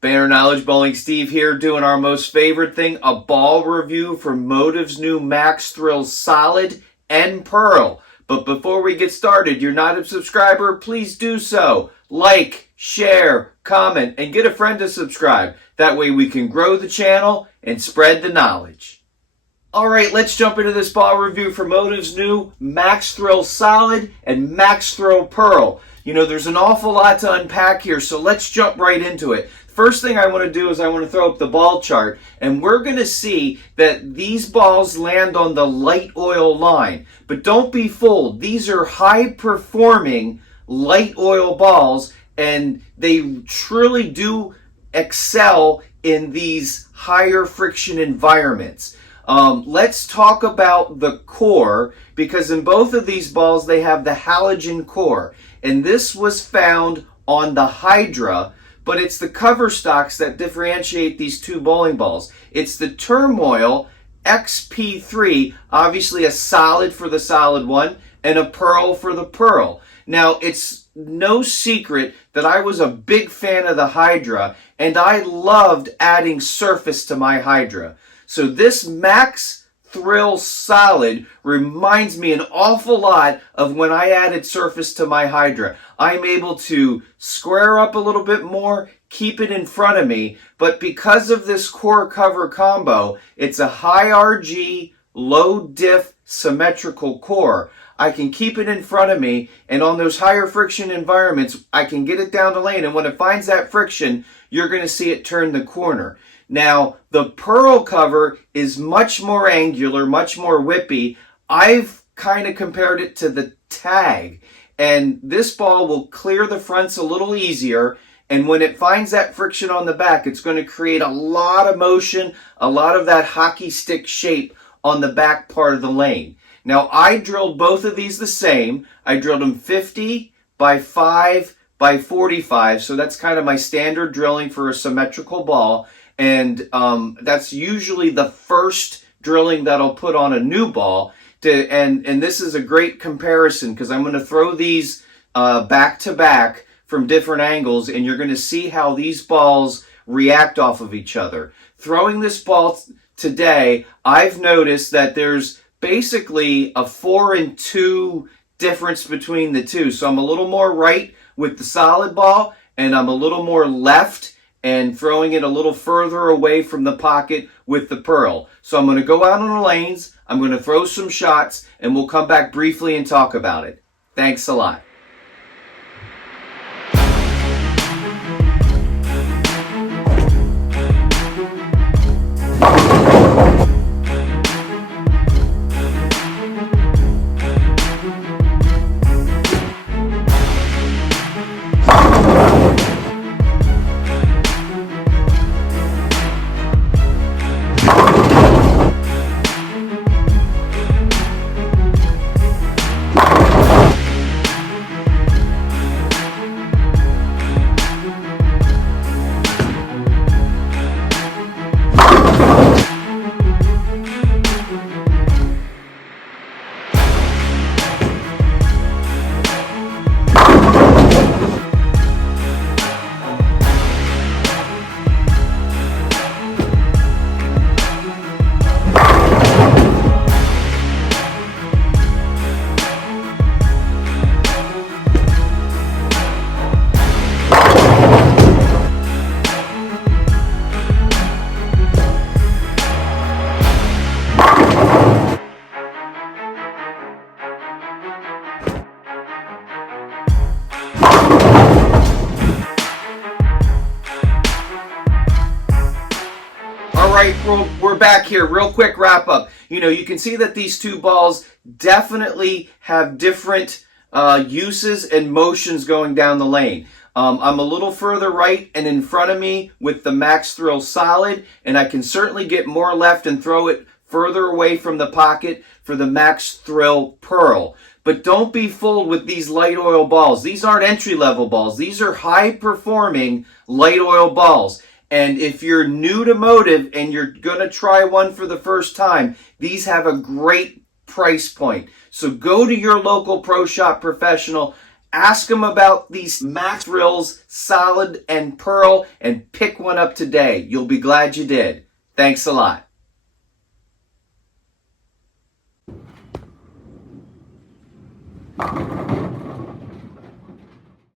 Banner Knowledge Bowling Steve here doing our most favorite thing, a ball review for Motiv's new MaxThrill Solid and Pearl. But before we get started, you're not a subscriber, please do so. Like, share, comment, and get a friend to subscribe. That way we can grow the channel and spread the knowledge. Alright, let's jump into this ball review for Motiv's new MaxThrill Solid and MaxThrill Pearl. You know, there's an awful lot to unpack here, so let's jump right into it. First thing I want to do is I want to throw up the ball chart, and we're going to see that these balls land on the light oil line. But don't be fooled. These are high-performing light oil balls, and they truly do excel in these higher friction environments. Let's talk about the core, because in both of these balls they have the Halogen Core, and this was found on the Hydra, but it's the cover stocks that differentiate these two bowling balls. It's the Turmoil XP3, obviously a solid for the solid one, and a pearl for the pearl. Now, it's no secret that I was a big fan of the Hydra, and I loved adding surface to my Hydra. So this MaxThrill Solid reminds me an awful lot of when I added surface to my Hydra. I'm able to square up a little bit more, keep it in front of me, but because of this core cover combo, it's a high RG, low diff, symmetrical core. I can keep it in front of me, and on those higher friction environments, I can get it down the lane, and when it finds that friction, you're going to see it turn the corner. Now, the pearl cover is much more angular, much more whippy. I've kind of compared it to the tag, and this ball will clear the fronts a little easier, and when it finds that friction on the back, it's going to create a lot of motion, a lot of that hockey stick shape on the back part of the lane. Now, I drilled both of these the same. I drilled them 50 by 5 by 45, so that's kind of my standard drilling for a symmetrical ball. And that's usually the first drilling that I'll put on a new ball. And this is a great comparison because I'm going to throw these back to back from different angles, and you're going to see how these balls react off of each other. Throwing this ball today, I've noticed that there's basically a 4-2 difference between the two. So I'm a little more right with the solid ball, and I'm a little more left and throwing it a little further away from the pocket with the pearl. So I'm going to go out on the lanes, I'm going to throw some shots, and we'll come back briefly and talk about it. Thanks a lot. Alright, we're back here. Real quick wrap up. You know, you can see that these two balls definitely have different uses and motions going down the lane. I'm a little further right and in front of me with the MaxThrill Solid, and I can certainly get more left and throw it further away from the pocket for the MaxThrill Pearl. But don't be fooled with these light oil balls. These aren't entry-level balls. These are high-performing light oil balls. And if you're new to Motiv and you're going to try one for the first time, these have a great price point. So go to your local pro shop professional, Ask them about these MaxThrills Solid and Pearl and pick one up today. You'll be glad you did. Thanks a lot.